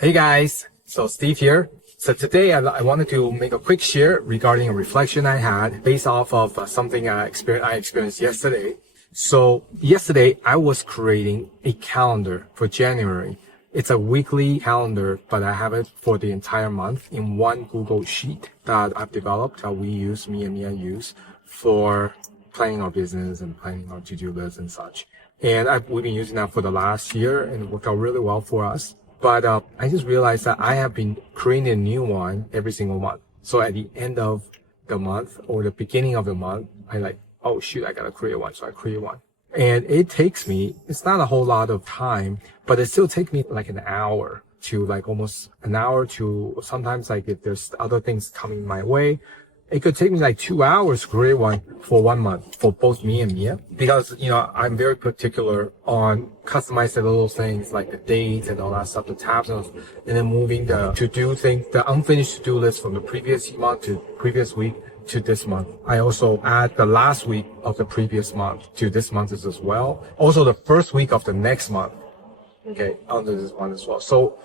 Hey guys, so Steve here. So today I wanted to make a quick share regarding a reflection I had based off of something I experienced yesterday. So yesterday I was creating a calendar for January. It's a weekly calendar, but I have it for the entire month in one Google Sheet that I've developed, that me and Mia use for planning our business and planning our to-do list and such. And we've been using that for the last year and it worked out really well for us. But I just realized that I have been creating a new one every single month. So at the end of the month or the beginning of the month, oh shoot, I gotta create one. So I create one. And it takes me, it's not a whole lot of time, but it still takes me like an hour to almost an hour to sometimes if there's other things coming my way. It could take me like 2 hours to create one for 1 month for both me and Mia because, I'm very particular on customizing little things like the dates and all that stuff, the tabs and then moving the to-do things, the unfinished to-do list from the previous month to previous week to this month. I also add the last week of the previous month to this month as well. Also the first week of the next month, okay, under this one as well. So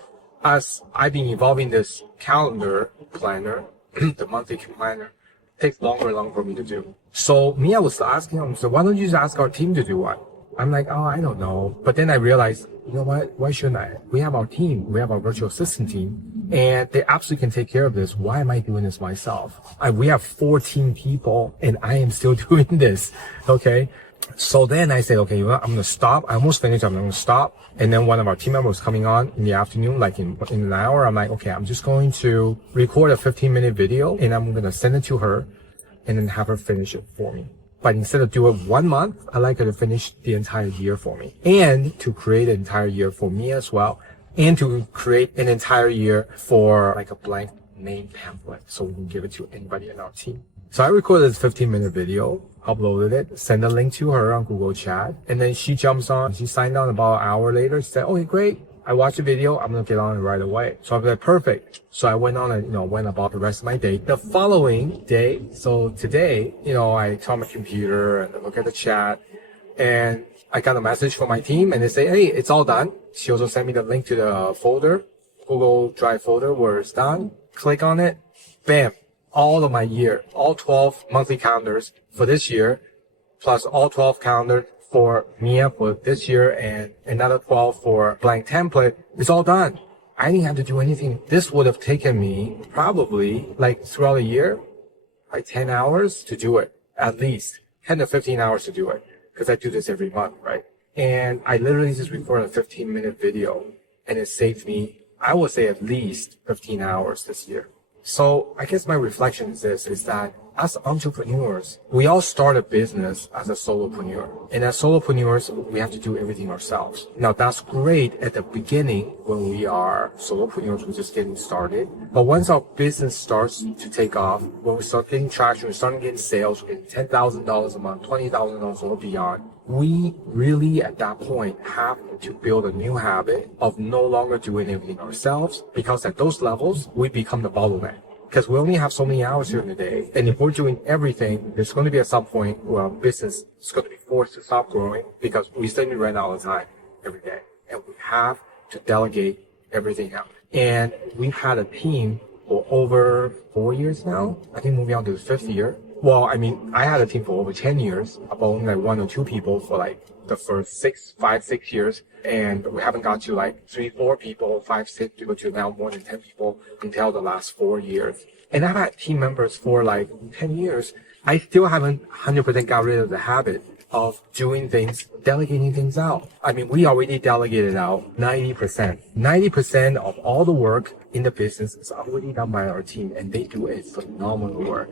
as I've been evolving this calendar planner, the monthly planner takes longer and longer for me to do. So Mia was asking him, so why don't you just ask our team to do one? I'm like, oh, I don't know. But then I realized, you know what? Why shouldn't I? We have our team. We have our virtual assistant team and they absolutely can take care of this. Why am I doing this myself? We have 14 people and I am still doing this. Okay. So then I said, okay, I'm going to stop. I almost finished. I'm going to stop. And then one of our team members was coming on in the afternoon, like in an hour. I'm like, okay, I'm just going to record a 15-minute video and I'm going to send it to her and then have her finish it for me. But instead of doing 1 month, I like her to finish the entire year for me and to create an entire year for me as well. And to create an entire year for like a blank name template so we can give it to anybody in our team. So I recorded this 15-minute video, uploaded it, sent a link to her on Google Chat, and then she jumps on. She signed on about an hour later. She said, okay, great. I watched the video. I'm going to get on it right away. So I was like, perfect. So I went on and, went about the rest of my day. The following day, so today, I turn on my computer and look at the chat and I got a message from my team and they say, hey, it's all done. She also sent me the link to the folder, Google Drive folder where it's done. Click on it. Bam. All of my year, all 12 monthly calendars for this year, plus all 12 calendars for Mia for this year and another 12 for blank template. It's all done. I didn't have to do anything. This would have taken me probably throughout a year, 10 hours to do it, at least 10 to 15 hours to do it, because I do this every month, right? And I literally just recorded a 15-minute video and it saved me, I would say, at least 15 hours this year. So I guess my reflection is that as entrepreneurs, we all start a business as a solopreneur. And as solopreneurs, we have to do everything ourselves. Now that's great at the beginning when we are solopreneurs, we're just getting started. But once our business starts to take off, when we start getting traction, we start getting sales, we're getting $10,000 a month, $20,000 or beyond, we really at that point have to build a new habit of no longer doing everything ourselves, because at those levels, we become the bottleneck. Because we only have so many hours during the day. And if we're doing everything, there's going to be at some point where our business is going to be forced to stop growing because we simply run out of time every day. And we have to delegate everything out. And we've had a team for over 4 years now. I think moving on to the 5th year. Well, I had a team for over 10 years, about only 1 or 2 people for the first 5, 6 years. And we haven't got to 3, 4 people, 5, 6 people to now more than 10 people until the last 4 years. And I've had team members for 10 years. I still haven't 100% got rid of the habit of doing things, delegating things out. We already delegated out 90%. 90% of all the work in the business is already done by our team and they do a phenomenal work.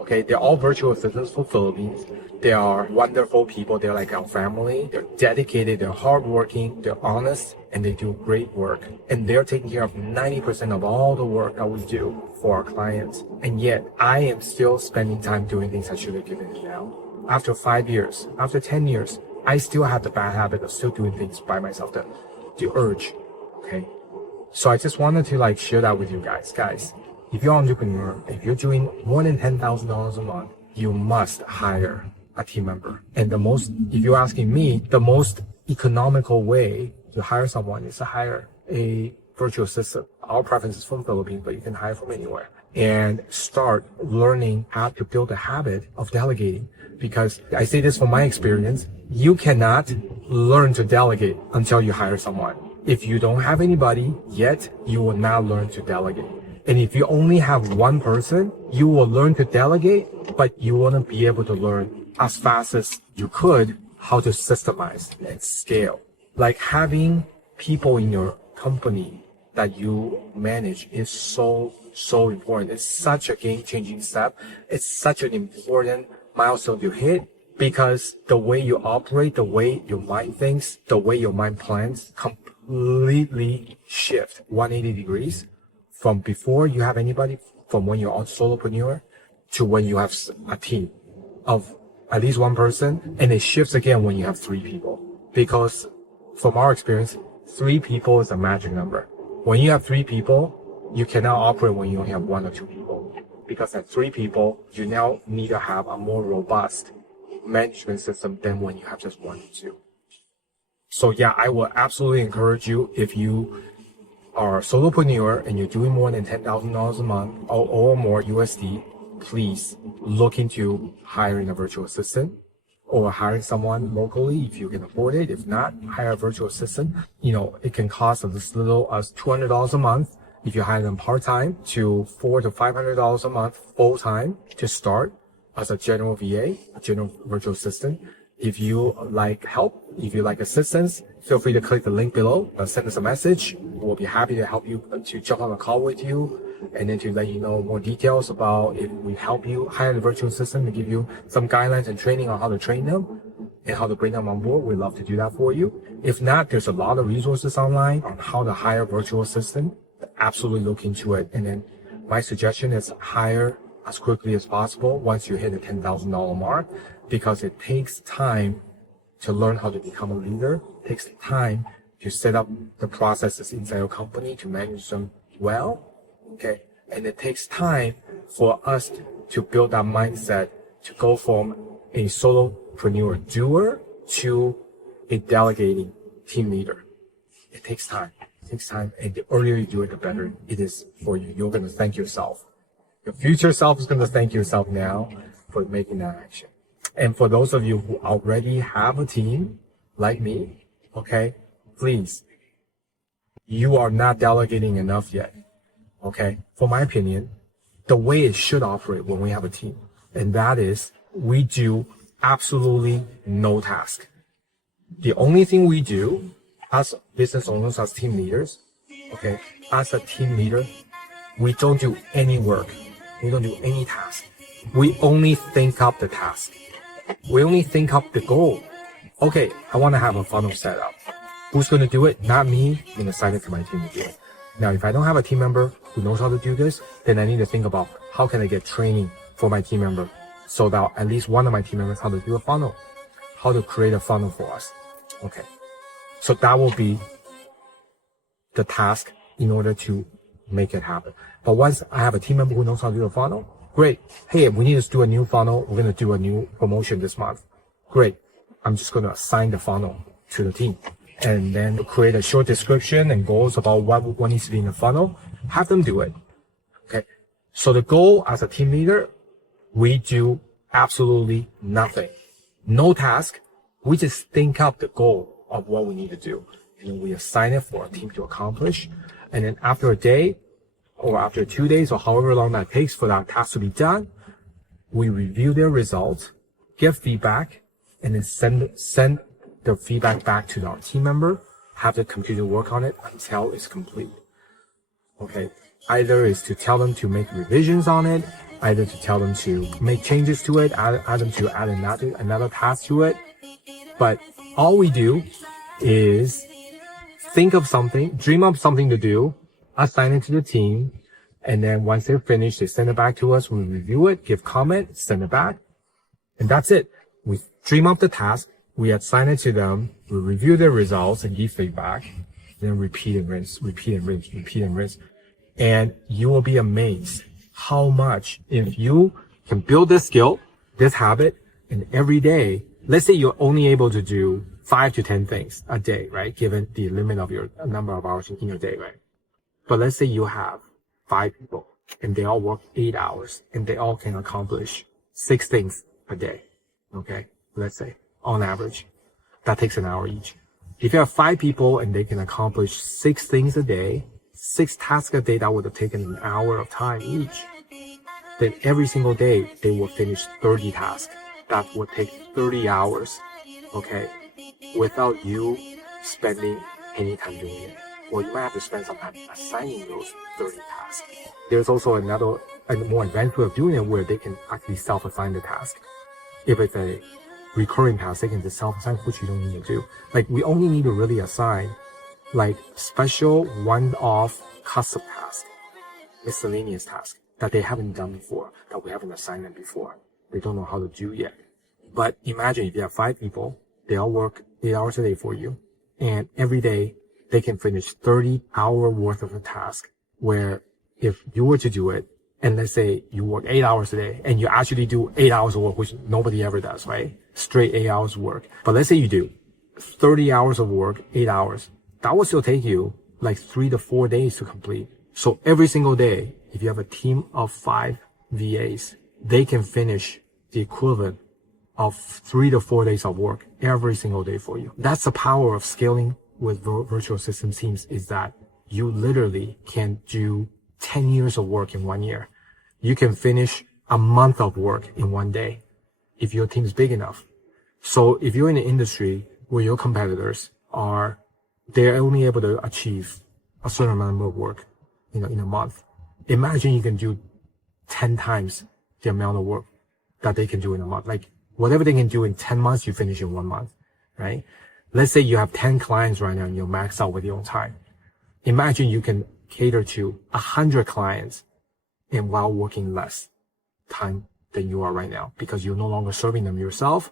Okay, they're all virtual assistants for Philippines. They are wonderful people. They're like our family. They're dedicated. They're hardworking. They're honest, and they do great work. And they're taking care of 90% of all the work that we do for our clients. And yet, I am still spending time doing things I should have given it now. After 5 years, after 10 years, I still have the bad habit of still doing things by myself. The urge. Okay, so I just wanted to share that with you guys. If you're an entrepreneur, if you're doing more than $10,000 a month, you must hire a team member. And if you're asking me, the most economical way to hire someone is to hire a virtual assistant. Our preference is from Philippines, but you can hire from anywhere. And start learning how to build a habit of delegating. Because I say this from my experience, you cannot learn to delegate until you hire someone. If you don't have anybody yet, you will not learn to delegate. And if you only have one person, you will learn to delegate, but you won't be able to learn as fast as you could how to systemize and scale. Like having people in your company that you manage is so important. It's such a game-changing step. It's such an important milestone to hit because the way you operate, the way your mind thinks, the way your mind plans completely shift 180 degrees from before you have anybody, from when you're a solopreneur to when you have a team of at least one person, and it shifts again when you have 3 people. Because from our experience, 3 people is a magic number. When you have 3 people, you cannot operate when you only have 1 or 2 people. Because at 3 people, you now need to have a more robust management system than when you have just 1 or 2. So yeah, I will absolutely encourage you, if you are a solopreneur and you're doing more than $10,000 a month or more USD, please look into hiring a virtual assistant or hiring someone locally if you can afford it. If not, hire a virtual assistant. You know, it can cost as little as $200 a month if you hire them part-time to $400 to $500 a month full-time to start as a general VA, a general virtual assistant. If you like help, if you like assistance, feel free to click the link below, send us a message. We'll be happy to help you, to jump on a call with you, and then to let you know more details about if we help you hire the virtual assistant, to give you some guidelines and training on how to train them and how to bring them on board. We'd love to do that for you. If not, there's a lot of resources online on how to hire a virtual assistant. Absolutely look into it. And then my suggestion is hire as quickly as possible once you hit the $10,000 mark, because it takes time to learn how to become a leader. It takes time to set up the processes inside your company to manage them well. Okay. And it takes time for us to build that mindset to go from a solopreneur doer to a delegating team leader. It takes time. It takes time. And the earlier you do it, the better it is for you. You're going to thank yourself. Your future self is going to thank yourself now for making that action. And for those of you who already have a team, like me, okay, please, you are not delegating enough yet. Okay, for my opinion, the way it should operate when we have a team, and that is we do absolutely no task. The only thing we do as business owners, as team leaders, okay, as a team leader, we don't do any work. We don't do any task. We only think up the task. We only think up the goal. Okay, I want to have a funnel set up. Who's going to do it? Not me. I'm going to assign it to my team to do it. Now, if I don't have a team member who knows how to do this, then I need to think about how can I get training for my team member so that at least one of my team members how to do a funnel, how to create a funnel for us. Okay. So that will be the task in order to make it happen. But once I have a team member who knows how to do a funnel, great. Hey, we need to do a new funnel. We're going to do a new promotion this month. Great. I'm just going to assign the funnel to the team and then create a short description and goals about what needs to be in the funnel. Have them do it. Okay. So the goal as a team leader, we do absolutely nothing. No task. We just think up the goal of what we need to do. And then we assign it for our team to accomplish. And then after a day or after 2 days or however long that takes for that task to be done, we review their results, give feedback, and then send the feedback back to our team member, have the computer work on it until it's complete. Okay. Either is to tell them to make revisions on it, either to tell them to make changes to it, add them to add another task to it. But all we do is think of something, dream up something to do, assign it to the team, and then once they're finished, they send it back to us. We review it, give comment, send it back, and that's it. We dream up the task, we assign it to them, we review their results and give feedback, then repeat and rinse, repeat and rinse, repeat and rinse. And you will be amazed how much, if you can build this skill, this habit, and every day, let's say you're only able to do 5 to 10 things a day, right? Given the limit of your number of hours in your day, right? But let's say you have 5 people and they all work 8 hours and they all can accomplish 6 things a day. Okay. Let's say on average, that takes an hour each. If you have 5 people and they can accomplish 6 things a day, 6 tasks a day, that would have taken an hour of time each. Then every single day, they will finish 30 tasks. That would take 30 hours, okay, without you spending any time doing it. Or you might have to spend some time assigning those 30 tasks. There's also another and more advanced way of doing it where they can actually self-assign the task. If it's a recurring task, they can just self-assign, which you don't need to do. Like, we only need to really assign like special one-off custom task, miscellaneous task that they haven't done before, that we haven't assigned them before. They don't know how to do yet. But imagine if you have 5 people, they all work 8 hours a day for you, and every day they can finish 30-hour worth of a task, where if you were to do it, and let's say you work 8 hours a day and you actually do 8 hours of work, which nobody ever does, right? Straight 8 hours of work. But let's say you do 30 hours of work, 8 hours. That will still take you like 3 to 4 days to complete. So every single day, if you have a team of 5 VAs, they can finish the equivalent of 3 to 4 days of work every single day for you. That's the power of scaling with virtual assistant teams, is that you literally can do 10 years of work in 1 year. You can finish a month of work in 1 day if your team is big enough. So if you're in an industry where your competitors are, they're only able to achieve a certain amount of work, in a month. Imagine you can do 10 times the amount of work that they can do in a month. Like, whatever they can do in 10 months, you finish in 1 month, right? Let's say you have 10 clients right now and you're maxed out with your own time. Imagine you can cater to 100 clients and while working less time than you are right now, because you're no longer serving them yourself,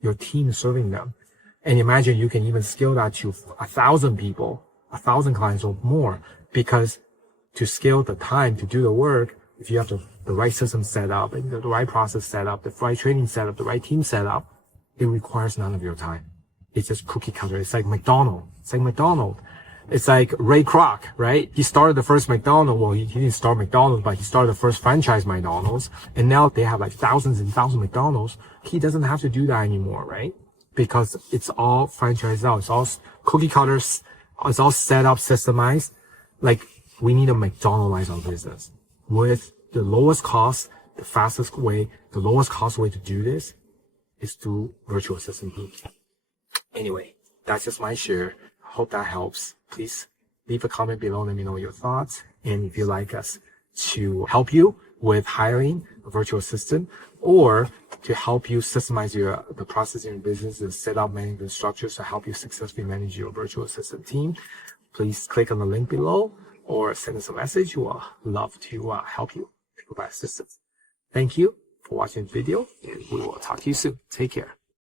your team is serving them. And imagine you can even scale that to 1,000 people, 1,000 clients or more, because to scale the time to do the work, if you have the right system set up and the right process set up, the right training set up, the right team set up, it requires none of your time. It's just cookie cutter. It's like McDonald's. It's like Ray Kroc, right? He started the first McDonald's. Well, he didn't start McDonald's, but he started the first franchise McDonald's. And now they have like thousands and thousands of McDonald's. He doesn't have to do that anymore, right? Because it's all franchised out. It's all cookie cutters. It's all set up, systemized. Like, we need to McDonaldize our business with the lowest cost, the fastest way, the lowest cost way to do this is through virtual assistant teams. Anyway, that's just my share. Hope that helps. Please leave a comment below. Let me know your thoughts. And if you'd like us to help you with hiring a virtual assistant, or to help you systemize the process in your business and set up management structures to help you successfully manage your virtual assistant team, please click on the link below or send us a message. We'll love to help you provide assistance. Thank you for watching the video, and we will talk to you soon. Take care.